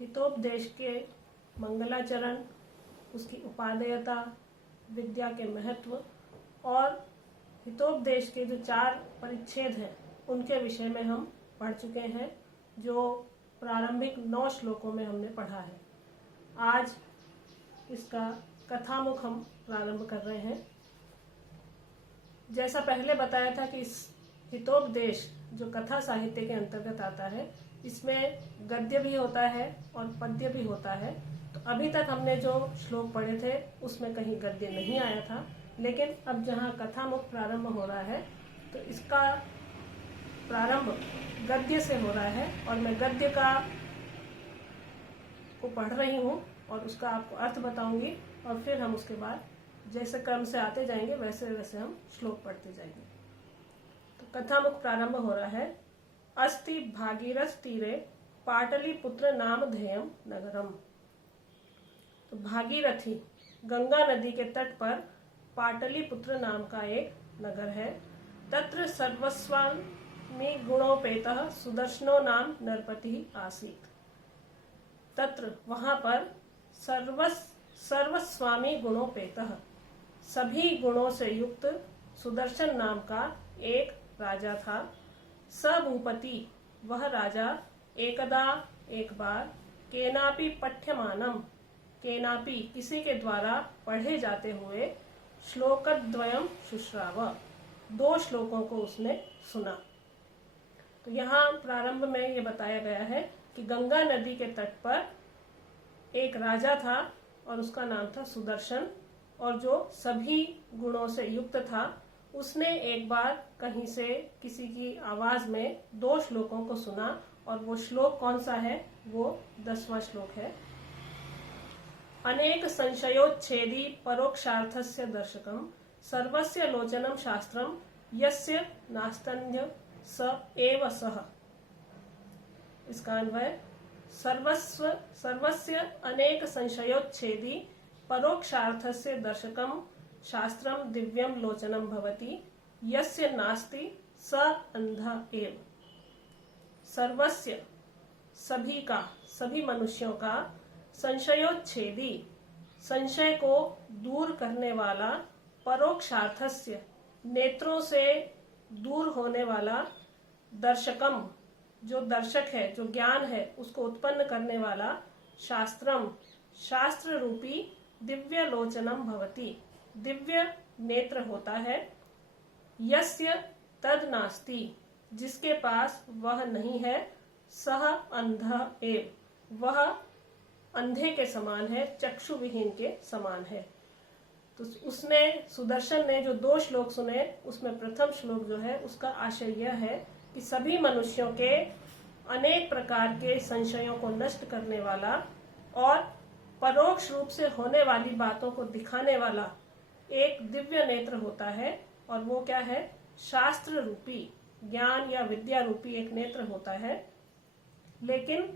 हितोपदेश के मंगलाचरण, उसकी उपादेयता, विद्या के महत्व और हितोपदेश के जो 4 परिच्छेद हैं उनके विषय में हम पढ़ चुके हैं, जो प्रारंभिक 9 श्लोकों में हमने पढ़ा है। आज इसका कथामुख हम प्रारंभ कर रहे हैं। जैसा पहले बताया था कि इस हितोपदेश जो कथा साहित्य के अंतर्गत आता है, इसमें गद्य भी होता है और पद्य भी होता है। तो अभी तक हमने जो श्लोक पढ़े थे उसमें कहीं गद्य नहीं आया था, लेकिन अब जहाँ कथामुख प्रारंभ हो रहा है तो इसका प्रारंभ गद्य से हो रहा है और मैं गद्य को पढ़ रही हूँ और उसका आपको अर्थ बताऊंगी और फिर हम उसके बाद जैसे क्रम से आते जाएंगे वैसे वैसे हम श्लोक पढ़ते जाएंगे। तो कथामुख प्रारंभ हो रहा है। अस्ति भागीरथ तीरे पाटलिपुत्र नामधेयम नगरम। तो भागीरथी गंगा नदी के तट पर पाटलिपुत्र नाम का एक नगर है। तत्र सर्वस्वामी गुणोपेतः सुदर्शनो नाम नरपति आसीत। तत्र वहां पर सर्वस्वामी गुणोपेतः सभी गुणों से युक्त सुदर्शन नाम का एक राजा था। स भूपति वह राजा एकदा एक बार केनापि पठ्यमानम केनापि किसी के द्वारा पढ़े जाते हुए श्लोकद्वयम शुश्राव 2 श्लोकों को उसने सुना। तो यहाँ प्रारंभ में ये बताया गया है कि गंगा नदी के तट पर एक राजा था और उसका नाम था सुदर्शन, और जो सभी गुणों से युक्त था। उसने एक बार कहीं से किसी की आवाज में 2 श्लोकों को सुना, और वो श्लोक कौन सा है? वो 10वां श्लोक है। अनेक संशयोच्छेदी परोक्षार्थस्य दर्शकम सर्वस्य लोचनम शास्त्रम यस्य नास्तन्य स एव सः। इसका अन्वय सर्वस्य अनेक संशयोच्छेदी परोक्षार्थस्य दर्शकम शास्त्रम दिव्यम लोचनम भवति यस्य नास्ति स अंध एव। सर्वस्य सभी का, सभी मनुष्यों का, संशयोच्छेदी संशय को दूर करने वाला, परोक्षार्थस्य नेत्रों से दूर होने वाला, दर्शकम जो दर्शक है, जो ज्ञान है उसको उत्पन्न करने वाला, शास्त्रम शास्त्र रूपी दिव्य लोचनम भवति दिव्य नेत्र होता है। यस्य तद नास्ति जिसके पास वह नहीं है, सह अंध एव वह अंधे के समान है, चक्षु विहीन के समान है। तो उसने, सुदर्शन ने जो 2 श्लोक सुने उसमें प्रथम श्लोक जो है उसका आशय यह है कि सभी मनुष्यों के अनेक प्रकार के संशयों को नष्ट करने वाला और परोक्ष रूप से होने वाली बातों को दिखाने वाला एक दिव्य नेत्र होता है, और वो क्या है? शास्त्र रूपी, ज्ञान या विद्या रूपी एक नेत्र होता है। लेकिन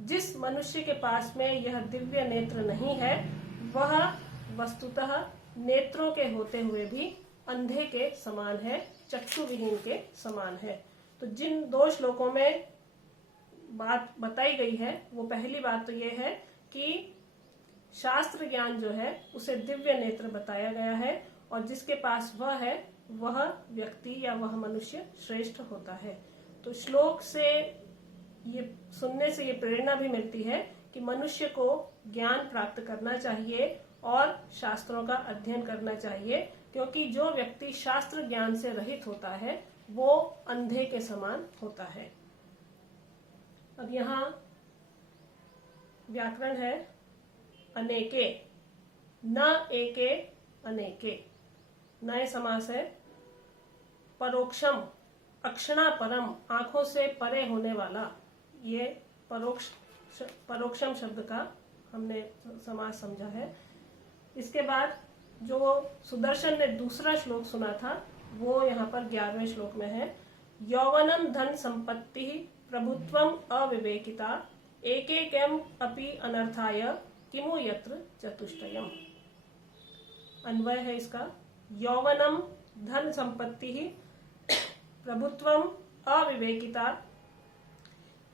जिस मनुष्य के पास में यह दिव्य नेत्र नहीं है, वह वस्तुतः नेत्रों के होते हुए भी अंधे के समान है, चक्षु विहीन के समान है। तो जिन 2 श्लोकों में बात बताई गई है, वो पहली बात तो ये है कि शास्त्र ज्ञान जो है उसे दिव्य नेत्र बताया गया है, और जिसके पास वह है वह व्यक्ति या वह मनुष्य श्रेष्ठ होता है। तो श्लोक से ये सुनने से ये प्रेरणा भी मिलती है कि मनुष्य को ज्ञान प्राप्त करना चाहिए और शास्त्रों का अध्ययन करना चाहिए, क्योंकि जो व्यक्ति शास्त्र ज्ञान से रहित होता है वो अंधे के समान होता है। अब यहाँ व्याकरण है अनेके, न एके अनेके। नए समास है। परोक्षम अक्षणा परम, आंखों से परे होने वाला, ये परोक्षम शब्द का हमने समास समझा है। इसके बाद जो सुदर्शन ने दूसरा श्लोक सुना था वो यहाँ पर 11वें श्लोक में है। यौवनम धन संपत्ति प्रभुत्वम अविवेकिता एकेकम अपि अनर्थाय किमु यत्र चतुष्टयम। अन्वय है इसका। यौवनम धन संपत्ति प्रभुत्वम अविवेकिता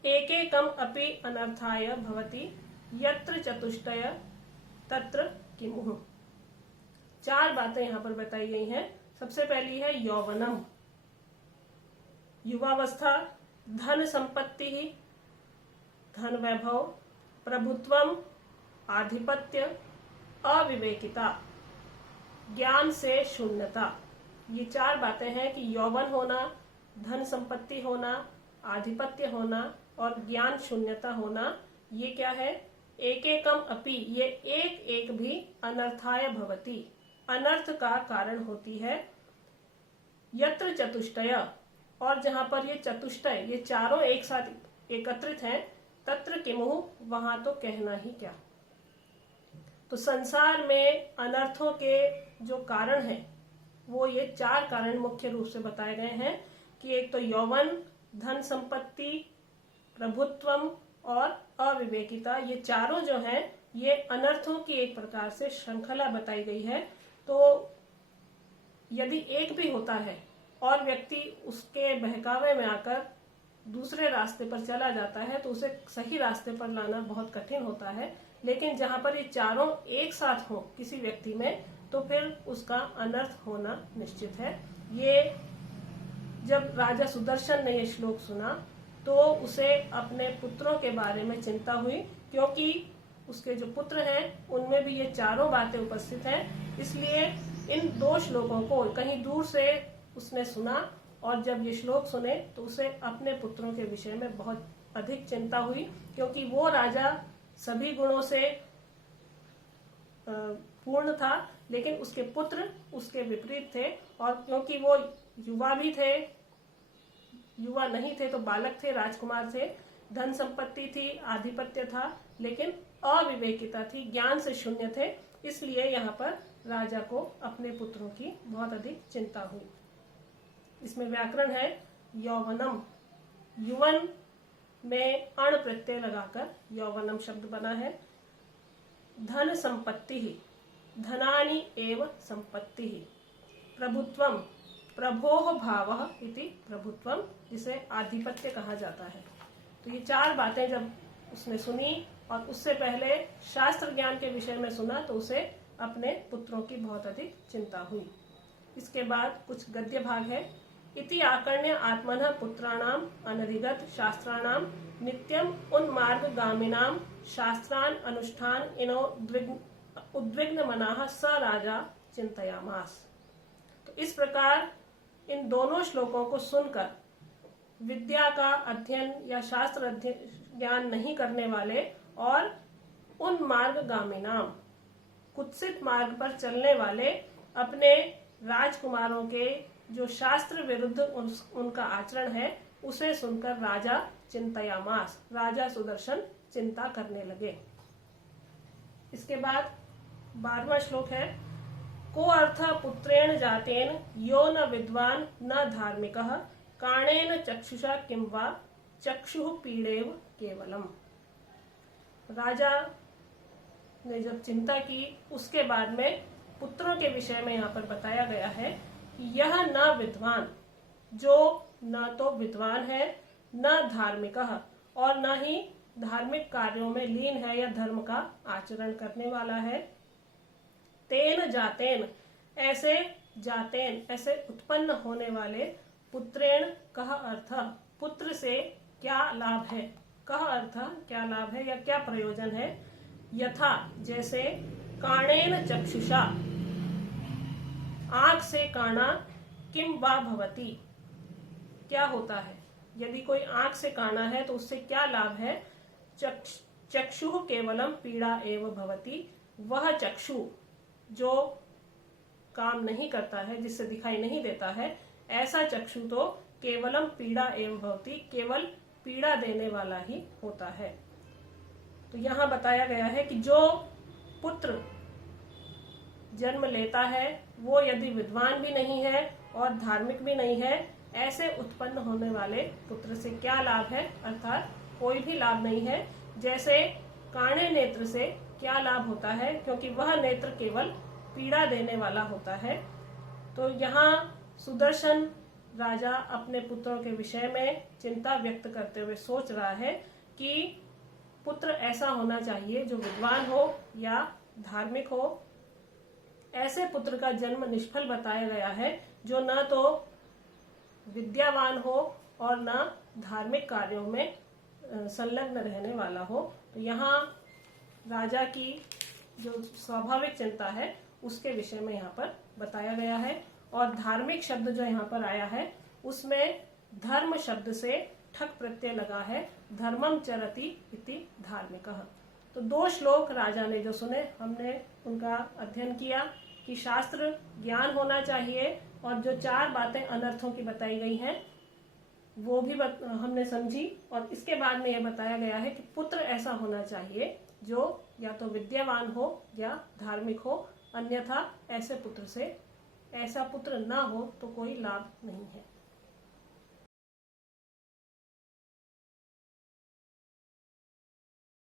एकेकम अपि अनर्थाय भवति यत्र चतुष्टय तत्र किमुः। 4 बातें यहाँ पर बताई गई हैं। सबसे पहली है यौवनम, युवावस्था, धन संपत्ति, धन वैभव, प्रभुत्वम, आधिपत्य, अविवेकिता, ज्ञान से शून्यता। ये 4 बातें हैं कि यौवन होना, धन संपत्ति होना, आधिपत्य होना और ज्ञान शून्यता होना, ये क्या है? एकेकम अपि, ये एक एक भी अनर्थाय भवति, अनर्थ का कारण होती है। यत्र चतुष्टय, और जहां पर ये चतुष्टय, ये चारों एक साथ एकत्रित हैं, तत्र किमुः, वहां तो कहना ही क्या। तो संसार में अनर्थों के जो कारण हैं वो ये 4 कारण मुख्य रूप से बताए गए हैं कि एक तो यौवन, धन संपत्ति, प्रभुत्वम और अविवेकिता, ये चारों जो हैं ये अनर्थों की एक प्रकार से श्रृंखला बताई गई है। तो यदि एक भी होता है और व्यक्ति उसके बहकावे में आकर दूसरे रास्ते पर चला जाता है तो उसे सही रास्ते पर लाना बहुत कठिन होता है। लेकिन जहां पर ये चारों एक साथ हो किसी व्यक्ति में तो फिर उसका अनर्थ होना निश्चित है। ये जब राजा सुदर्शन ने ये श्लोक सुना तो उसे अपने पुत्रों के बारे में चिंता हुई, क्योंकि उसके जो पुत्र हैं उनमें भी ये चारों बातें उपस्थित हैं। इसलिए इन 2 श्लोकों को कहीं दूर से उसने सुना और जब ये श्लोक सुने तो उसे अपने पुत्रों के विषय में बहुत अधिक चिंता हुई, क्योंकि वो राजा सभी गुणों से पूर्ण था लेकिन उसके पुत्र उसके विपरीत थे। और क्योंकि वो युवा भी थे, युवा नहीं थे तो बालक थे, राजकुमार थे, धन संपत्ति थी, आधिपत्य था, लेकिन अविवेकिता थी, ज्ञान से शून्य थे। इसलिए यहाँ पर राजा को अपने पुत्रों की बहुत अधिक चिंता हुई। इसमें व्याकरण है यौवनम, युवन में अण प्रत्यय लगाकर यौवनम शब्द बना है। धन संपत्ति ही, धनानि एव संपत्ति ही। प्रभुत्वम, प्रभोः भावः इति प्रभुत्वम, जिसे आधिपत्य कहा जाता है। तो ये 4 बातें जब उसने सुनी और उससे पहले शास्त्र ज्ञान के विषय में सुना तो उसे अपने पुत्रों की बहुत अधिक चिंता हुई। इसके बाद कुछ गद्य भाग है। इति आकर्ण्य आत्मनः पुत्राणाम अनधिगत शास्त्राणाम नित्यम उन्मार्गगामिनाम शास्त्रान अनुष्ठान इनो उद्विग्न मनाः स राजा चिंतयामास। तो इस प्रकार इन दोनों श्लोकों को सुनकर विद्या का अध्ययन या शास्त्र अध्ययन ज्ञान नहीं करने वाले और उन मार्गगामिनाम, कुत्सित मार्ग पर चलने वाले अपने राजकुमारों के जो शास्त्र विरुद्ध उनका आचरण है उसे सुनकर राजा चिंतयामास, राजा सुदर्शन चिंता करने लगे। इसके बाद 12वां श्लोक है। को अर्थ पुत्रेण जातेन यो न विद्वान न धार्मिकः काणेन चक्षुषा किं वा चक्षुः पीड़ेव केवलम। राजा ने जब चिंता की उसके बाद में पुत्रों के विषय में यहाँ पर बताया गया है कि यह न विद्वान, जो न तो विद्वान है, न धार्मिकः और न ही धार्मिक कार्यों में लीन है या धर्म का आचरण करने वाला है। तेन जातेन, ऐसे जातेन, ऐसे उत्पन्न होने वाले पुत्रेण कह अर्थ, पुत्र से क्या लाभ है, कह अर्थ क्या लाभ है या क्या प्रयोजन है। यथा, जैसे काणेन चक्षुषा, आंख से काना, किम वा भवति, क्या होता है। यदि कोई आंख से काना है तो उससे क्या लाभ है। चक्षुः केवलम पीड़ा एव भवति, वह चक्षु जो काम नहीं करता है, जिससे दिखाई नहीं देता है, ऐसा चक्षु तो केवलम पीड़ा एव भवति, केवल पीड़ा देने वाला ही होता है। तो यहाँ बताया गया है कि जो पुत्र जन्म लेता है वो यदि विद्वान भी नहीं है और धार्मिक भी नहीं है, ऐसे उत्पन्न होने वाले पुत्र से क्या लाभ है, अर्थात कोई भी लाभ नहीं है। जैसे काणे नेत्र से क्या लाभ होता है, क्योंकि वह नेत्र केवल पीड़ा देने वाला होता है। तो यहाँ सुदर्शन राजा अपने पुत्रों के विषय में चिंता व्यक्त करते हुए सोच रहा है कि पुत्र ऐसा होना चाहिए जो विद्वान हो या धार्मिक हो। ऐसे पुत्र का जन्म निष्फल बताया गया है जो न तो विद्यावान हो और न धार्मिक कार्यों में संलग्न रहने वाला हो। तो यहाँ राजा की जो स्वाभाविक चिंता है उसके विषय में यहाँ पर बताया गया है। और धार्मिक शब्द जो यहाँ पर आया है उसमें धर्म शब्द से ठक प्रत्यय लगा है, धर्मम चरति इति धार्मिकः। तो 2 श्लोक राजा ने जो सुने, हमने उनका अध्ययन किया कि शास्त्र ज्ञान होना चाहिए, और जो 4 बातें अनर्थों की बताई गई हैं वो भी हमने समझी। और इसके बाद में यह बताया गया है कि पुत्र ऐसा होना चाहिए जो या तो विद्यावान हो या धार्मिक हो, अन्यथा ऐसे पुत्र न हो तो कोई लाभ नहीं है।